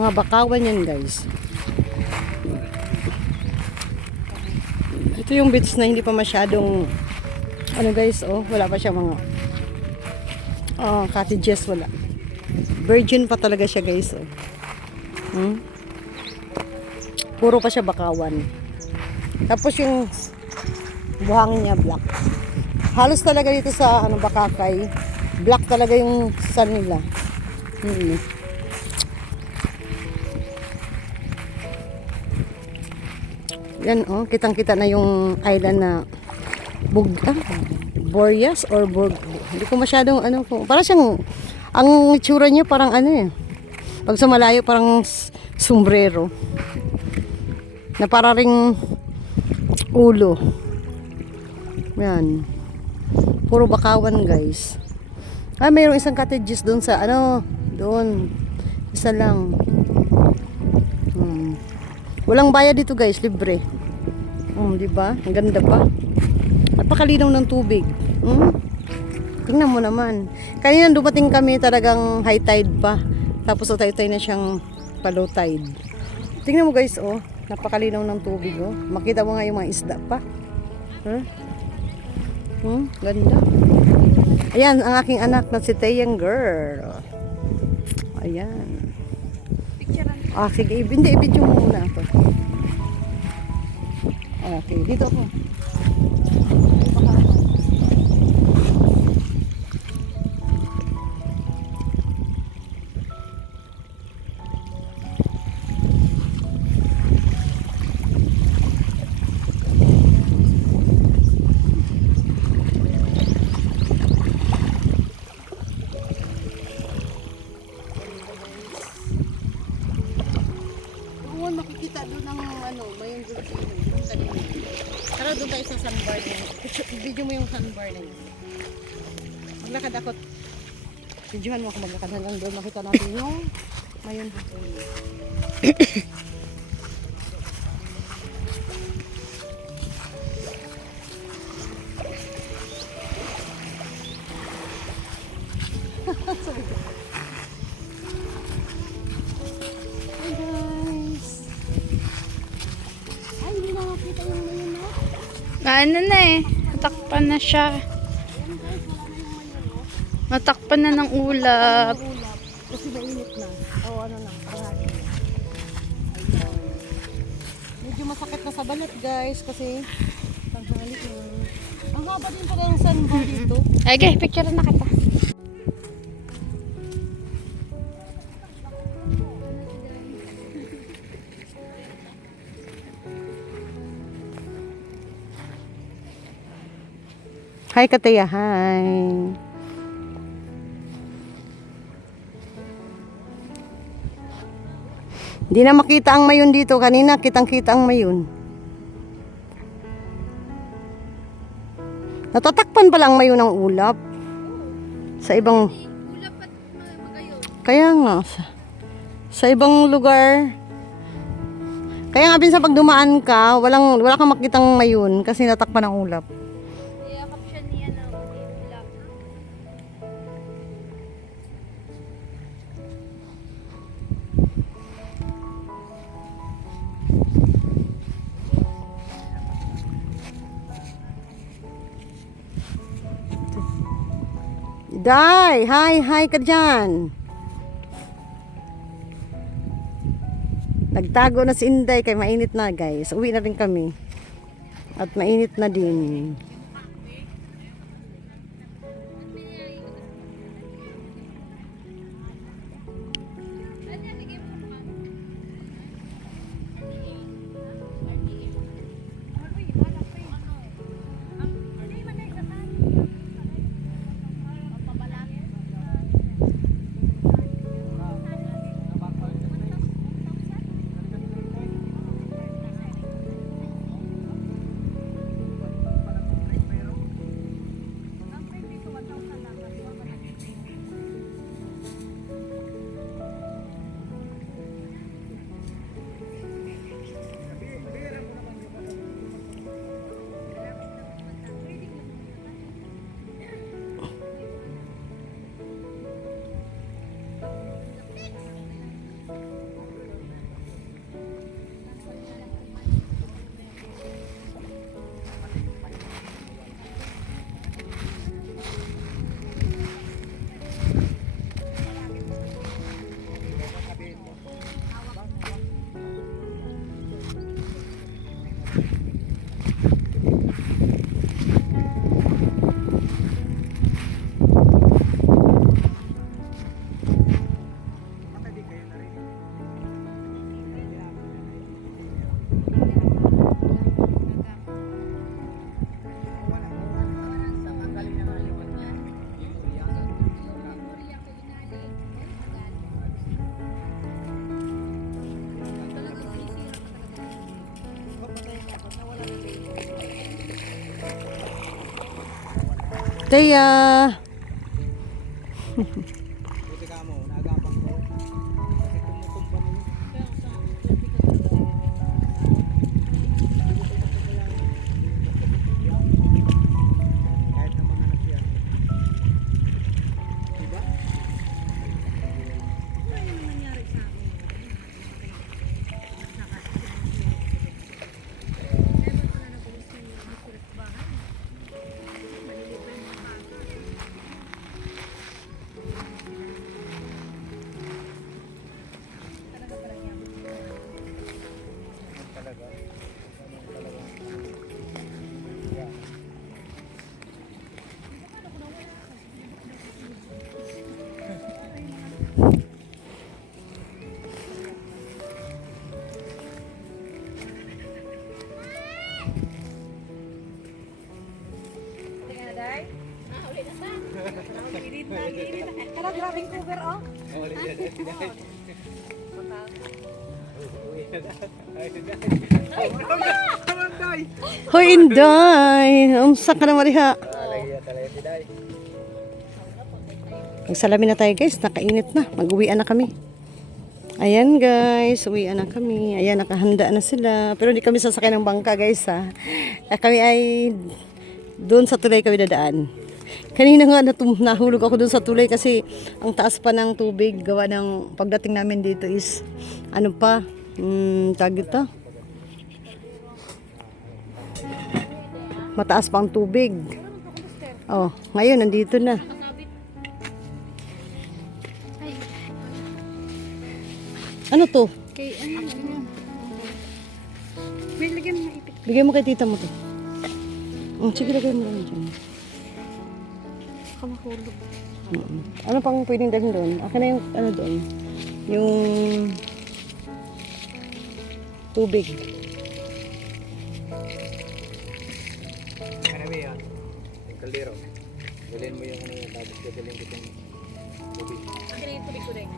Mga bakawan yan guys. Ito yung beach na hindi pa masyadong ano guys, oh, wala pa siya mga cottages, wala. Virgin pa talaga siya guys, oh. Puro pa siya bakawan. Tapos yung buhangin niya black. Halos talaga dito sa ano Bakakay, black talaga yung sun nila. Yan oh, kitang-kita na yung island na Boreas or hindi ko masyadong ano po. Para siyang ang itsura niya parang ano eh. Pag sa malayo parang sombrero. Na para ring ulo. Yan. Puro bakawan guys. Mayroong isang cottages doon sa ano, doon. Isa lang. Walang bayad dito guys, libre. Di ba? Ang ganda pa. Napakalinaw ng tubig. Tingnan mo naman. Kanina dumating kami talagang high tide pa. Tapos utay-utay na siyang low tide. Tingnan mo guys, oh. Napakalinaw ng tubig, oh. Makita mo nga yung mga isda pa. Ganda. Ayan, ang aking anak na si Tayang girl. Ayan. Sige, hindi, i-video mo muna ako. Okay, dito ako. Makikita doon ang ano, may yung Filipino. Tara doon tayo sa sandbar na yun. Video mo yung sandbar na yun. Maglakad ako. Videohan mo ako maglakad hanggang doon. Makita natin yung mayon dito. Ano na eh. Natakpan na siya. Natakpan na ng ulap. Kasi mainit na. Ano lang. Medyo masakit na sa balat guys. Kasi tanghali na. Ang haba din pala yung sandbar dito. Okay, picture na kita. Hi Kataya, hi. Hindi na makita ang mayon dito. Kanina kitang-kita ang mayon. Natatakpan pa lang mayon ng ulap. Sa ibang... Kaya nga. Sa ibang lugar. Kaya nga sa pag dumaan ka, wala kang makitang mayon kasi natakpan ng ulap. Day, hi ka dyan. Nagtago na si Inday kay mainit na guys. Uwi na rin kami. At mainit na din. Taya! Buti ka mo, naagapang ko. Kasi tumutumba mo. Kahit na mga anak siya. Diba? Talaga. Yeah. Kalau grabing cover oh. Hoy, Inday! Umsa ka naman diha. Magsalamin na tayo guys, nakainit na. Mag-uwian na kami. Ayan guys, uwian na kami. Ayan, nakahanda na sila. Pero hindi kami sasakay ng bangka guys ha. Kami ay doon sa tulay kami dadaan. Kanina nga nahulog ako doon sa tulay kasi ang taas pa ng tubig. Gawa ng pagdating namin dito is ano pa, tawag ito. Mataas pa ang tubig. Oh, ngayon nandito na. Ano to? Kay ano? May lagyan mo ipit. Bigay mo kay tita mo to. Sige, lagay mo lang dyan. Baka mahulog. Ano pang pwedeng dalhin doon? Akin na yung ano doon. Yung tubig. Ano ba yan? Yung kaldero. Dalhin mo yung ano yan, tapos dadalhin ko itong tubig. Akin na yung tubig ko rin.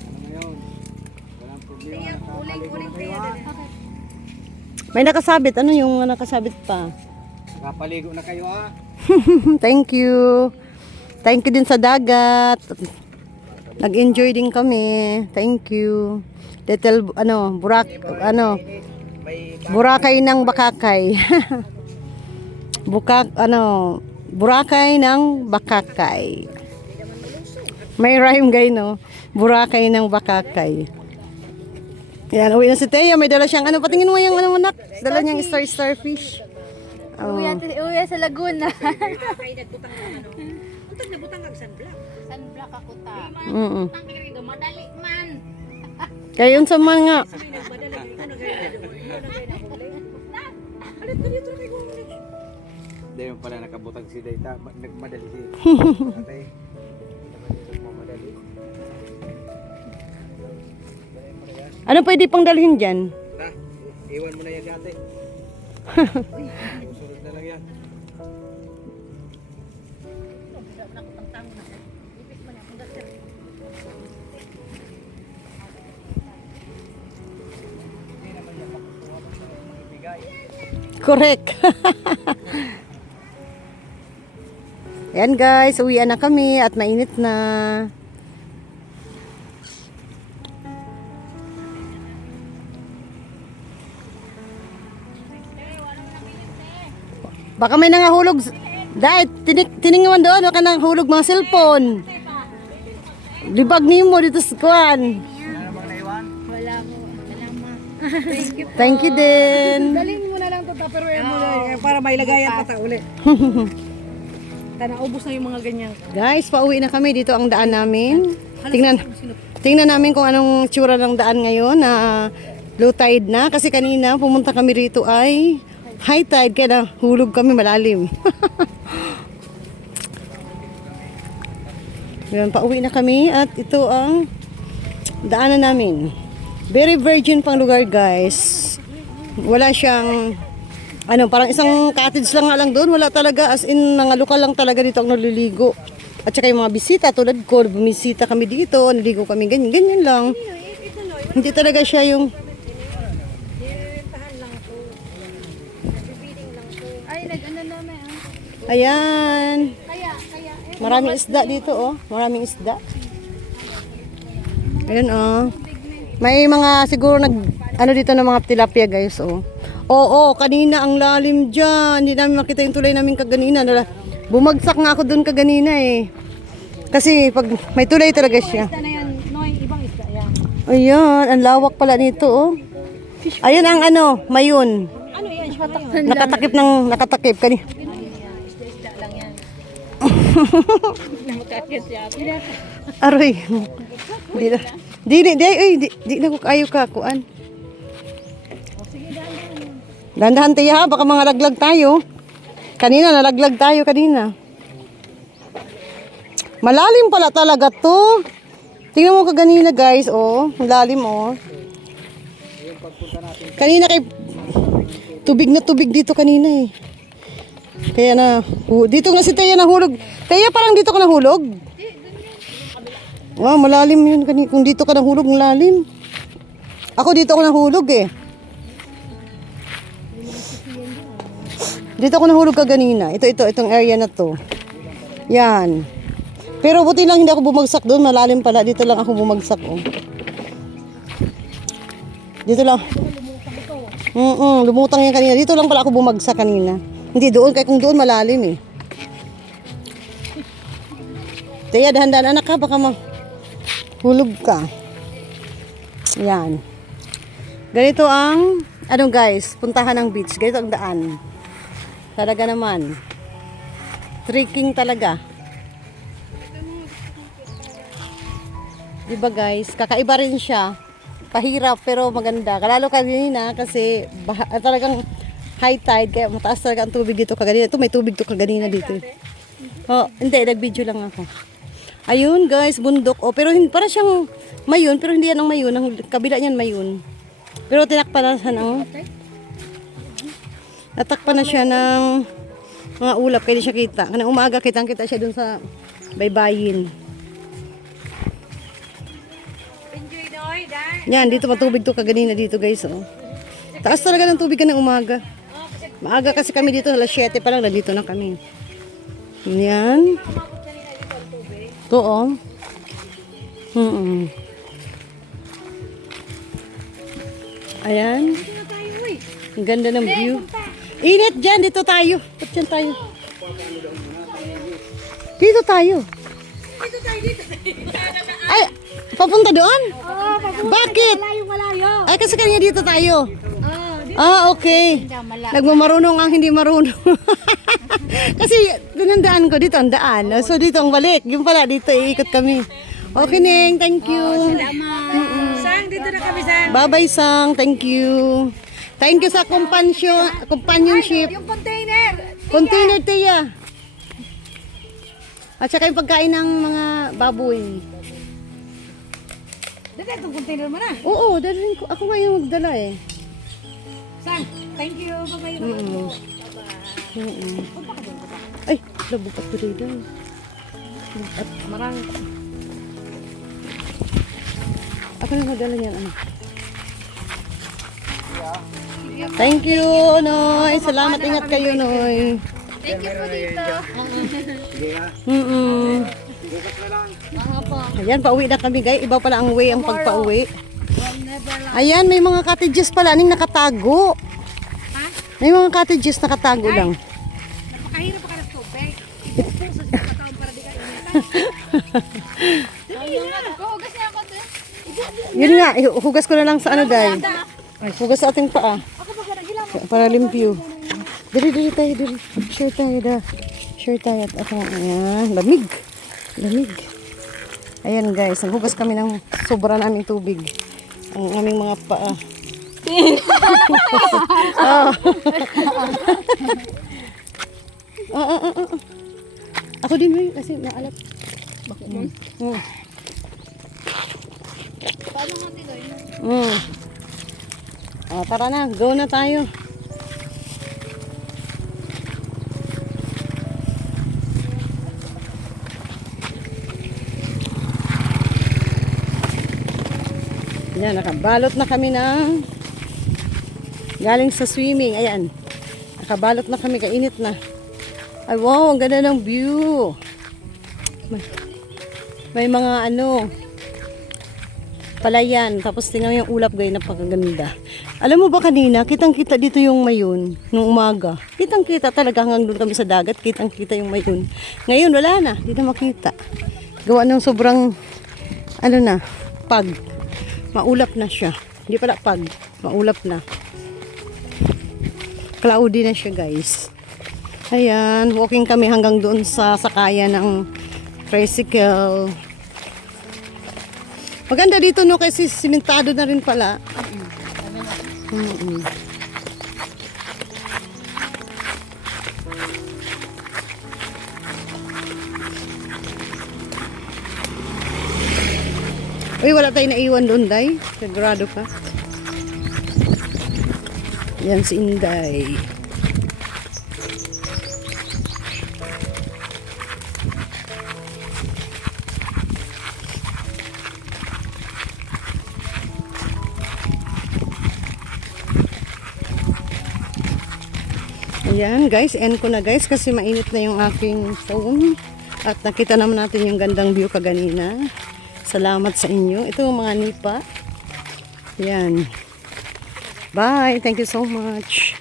Ano ngayon? Walang problema. Kaya uling kaya dali. May nakasabit. Ano yung nakasabit pa? Kapaligo na kayo ah. Thank you. Thank you din sa dagat. Nag-enjoy din kami. Thank you. Little, May Burakay ng Bakakay. Burakay ng Bakakay. May rhyme guy, no? Burakay ng Bakakay. Yan, uwi na si Teo. May dala siyang, patingin mo yung anak. Dala niyang starfish. Oh. Uwi sa Laguna. Kay nagbutang ng ano. Untag nabutang kag sunblock. Sunblock ako ta. Utang kay madali man. Kayon sa mga. Ay nagmadali ko na gaya na doon. Ano gaya na huli. Alit ko dito kay gumuli. Hindi mo pala nakabutang si Dayta. Nagmadali si ate. Nagmadali. Ano pwede pang dalhin dyan? Na, iwan mo na yan si ate. Susunod na lang yan. Hindi naman yan makukuha mo sa mga ibigay. Correct. Ayan guys, uwian na kami at mainit na. Baka may nangahulog. Dahil, tiningawan doon, baka nangahulog mga cellphone. Libag mo dito sa kuwan. Wala namang naiwan? Wala mo. Salamat. Thank you din. Dalhin mo na lang to pero mo na para may lagayan pa ta uli. Tana ubos na yung mga ganyan. Guys, pauwi na kami. Dito ang daan namin. Tingnan. Tingnan namin kung anong tsura ng daan ngayon na low tide na. Kasi kanina pumunta kami rito ay high tide kaya nahulog kami malalim. Ngayon, pauwi na kami at ito ang daanan namin. Very virgin pang lugar, guys. Wala siyang parang isang cottage lang nga lang doon. Wala talaga, as in, nangalukal lang talaga dito ang naliligo. At saka yung mga bisita, tulad ko, bumisita kami dito, naligo kami, ganyan, ganyan lang. Hindi talaga siya yung... Ay, nag-ano namin Ayan. Kaya. Maraming isda dito, oh. Maraming isda. Ayan, oh. May mga, siguro, dito ng mga tilapia, guys, oh. Oo, kanina ang lalim dyan. Hindi namin makita yung tulay namin kaganina. Bumagsak nga ako doon kaganina eh. Kasi pag may tulay talaga siya. Isda na yan, Noy, ibang isda yan. Ayan, ang lawak pala nito oh. Ayan ang mayon. Ano yan, siya ngayon? Nakatakip. Isda lang yan. Aroy. Di na ko kayo kakuan. Dandahan tiya, baka mga laglag tayo. Nalaglag tayo kanina. Malalim pala talaga to. Tingnan mo kaganina guys, oh. Malalim, oh. Kanina tubig na tubig dito kanina eh. Kaya dito na si Teya nahulog. Teya, parang dito ka nahulog? Wow, malalim yun kanina. Kung dito ka nahulog, malalim. Ako dito ako nahulog eh. Dito ako nahulog kaganina. Itong area na to. Yan. Pero buti lang hindi ako bumagsak doon. Malalim pala. Dito lang ako bumagsak. Oh. Dito lang. Lumutang yan kanina. Dito lang pala ako bumagsak kanina. Hindi doon. Kaya kung doon malalim eh. Kaya dahan-dahan anak ka. Baka mahulog ka. Yan. Ganito ang guys. Puntahan ng beach. Ganito ang daan. Talaga naman. Trekking talaga. Diba guys? Kakaiba rin siya. Pahirap pero maganda. Kalalo kanina kasi talagang high tide. Kaya mataas talaga ang tubig dito kaganina. Ito may tubig to kaganina dito. Oh, hindi. Nag-video lang ako. Ayun guys, bundok. Oh, pero para siyang mayon. Pero hindi yan ang mayon. Ang kabila niyan mayon. Pero tinakpan na siya ng... Natakpan na siya ng mga ulap, kaya di siya kita. Kanang umaga, kitang-kita siya dun sa baybayin. Enjoy, Noy, dahil. Yan, dito matubig to kaganina dito guys. Oh. Taas talaga ng tubig ka ng umaga. Maaga kasi kami dito, alas 7 pa lang, nandito na kami. Yan. Ito oh. Ayan. Ang ganda ng view. Init dyan, dito tayo. Ba't dyan tayo? Dito tayo. Ay, papunta doon? Oo, Bakit? malayo. Ay, kasi kanina dito tayo. Okay. Nagmamarunong ang hindi marunong. Kasi doon ang daan ko, dito ang daan. So dito ang balik. Yung pala, dito iikot kami. Okay, Neng. Thank you. Sang, dito na kami, Sang. Bye-bye, Sang. Thank you. Thank you sa companionship. Yung container. Container, Tia. At saka yung pagkain ng mga baboy. Dito itong container mo na. Oo, dalhin ko. Ako nga yung magdala eh. Sang, thank you. Bye-bye. Ay, labukat ko rin daw. At Marami. ako na magdala niyan. Thank you, Noy. Salamat, ingat kayo, Noy. Thank you po dito. Sige ha. Bukas na lang. Ayan, pauwi na kami, guys. Iba pala ang way ang pagpauwi. Ayan, may mga cottages pala. Aning nakatago. May mga cottages nakatago lang. Napakahirap pa ka ng tubig. Puso sa katawang para di ka Kuhugas niya ako din. Yun nga, hugas ko na lang sa ano, dahil. Hugas sa ating paa. Para limpyo. Dili tayo, dili. Share tayo da. Share tayo at ako. Ayan, lamig. Lamig. Ayan guys, naghugas kami ng sobra naming tubig. Ang aming mga paa. Ah. Ako din may kasi naalat. Bakit mo? Paano nga tilo yun? Tara na, go na tayo. Yan, nakabalot na kami ng galing sa swimming. Ayan, nakabalot na kami, kainit na. Ay wow, ang ganda ng view. May mga ano, palayan. Tapos tingnan mo yung ulap guys, napakaganda. Alam mo ba kanina, kitang-kita dito yung mayon nung umaga. Kitang-kita talaga hanggang doon kami sa dagat, kitang-kita yung mayon. Ngayon wala na, hindi na makita. Gawa ng sobrang ano na, pag. Maulap na siya. Hindi pala pag, maulap na. Cloudy na siya guys. Ayan, walking kami hanggang doon sa sakayan ng tricycle. Maganda dito no kasi simentado na rin pala. Uy, wala tayong naiwan doon, Day. Sigurado ka. Yan si Inday. Ayan guys, end ko na guys kasi mainit na yung aking phone. At nakita naman natin yung gandang view kaganina. Salamat sa inyo. Ito yung mga nipa. Ayan. Bye. Thank you so much.